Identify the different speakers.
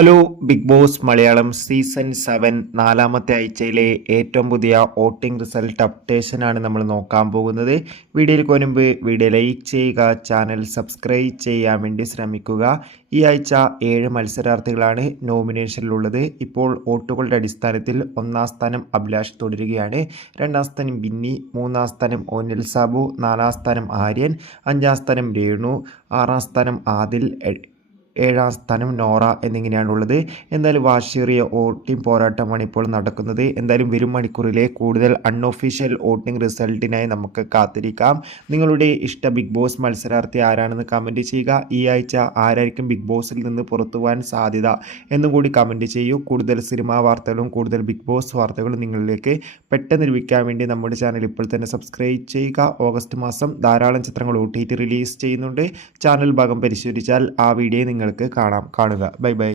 Speaker 1: Hello Big Boss Malayalam season seven നാലാമത്തെ ആഴ്ചയിലെ ഏറ്റവും പുതിയ വോട്ടിംഗ് റിസൾട്ട് അപ്ഡേഷൻ ആണ് നമ്മൾ നോക്കാൻ പോകുന്നത്. വീഡിയോയിൽ മുൻപ് വീഡിയോ ലൈക്ക് ചെയ്യുക ചാനൽ സബ്സ്ക്രൈബ് ചെയ്യാൻ വേണ്ടി ശ്രമിക്കുക. ഈ ആഴ്ച ഏഴ് മത്സരാർത്ഥികളാണ് നോമിനേഷനിലുള്ളത്. ഇപ്പോൾ വോട്ടുകളുടെ അടിസ്ഥാനത്തിൽ ഒന്നാം സ്ഥാനം അഭിലാഷ് തുടരുകയാണ്. രണ്ടാം സ്ഥാനം ബിന്നി മൂന്നാം സ്ഥാനം ഓനിൽ സാബു നാലാം സ്ഥാനം ആര്യൻ അഞ്ചാം സ്ഥാനം രേണു ആറാം സ്ഥാനം ആദിൽ ഏഴാം സ്ഥാനം നോറ എന്നിങ്ങനെയാണുള്ളത്. എന്തായാലും വാശേറിയ വോട്ടിംഗ് പോരാട്ടമാണ് ഇപ്പോൾ നടക്കുന്നത്. എന്തായാലും വരും മണിക്കൂറിലെ കൂടുതൽ അൺഒഫീഷ്യൽ വോട്ടിംഗ് റിസൾട്ടിനായി നമുക്ക് കാത്തിരിക്കാം. നിങ്ങളുടെ ഇഷ്ട ബിഗ് ബോസ് മത്സരാർത്ഥി ആരാണെന്ന് കമന്റ് ചെയ്യുക. ഈ ആഴ്ച ആരായിരിക്കും ബിഗ് ബോസിൽ നിന്ന് പുറത്തു പോകാൻ സാധ്യത എന്നും കൂടി കമന്റ് ചെയ്യൂ. കൂടുതൽ സിനിമാ വാർത്തകളും കൂടുതൽ ബിഗ് ബോസ് വാർത്തകളും നിങ്ങളിലേക്ക് പെട്ടെന്ന് ലഭിക്കാൻ വേണ്ടി നമ്മുടെ ചാനൽ ഇപ്പോൾ തന്നെ സബ്സ്ക്രൈബ് ചെയ്യുക. ഓഗസ്റ്റ് മാസം ധാരാളം ചിത്രങ്ങൾ ഒ റിലീസ് ചെയ്യുന്നുണ്ട്. ചാനൽ ഭാഗം പരിശോധിച്ചാൽ ആ വീഡിയോ നിങ്ങൾക്ക് കാണാം കാണുക ബൈ ബൈ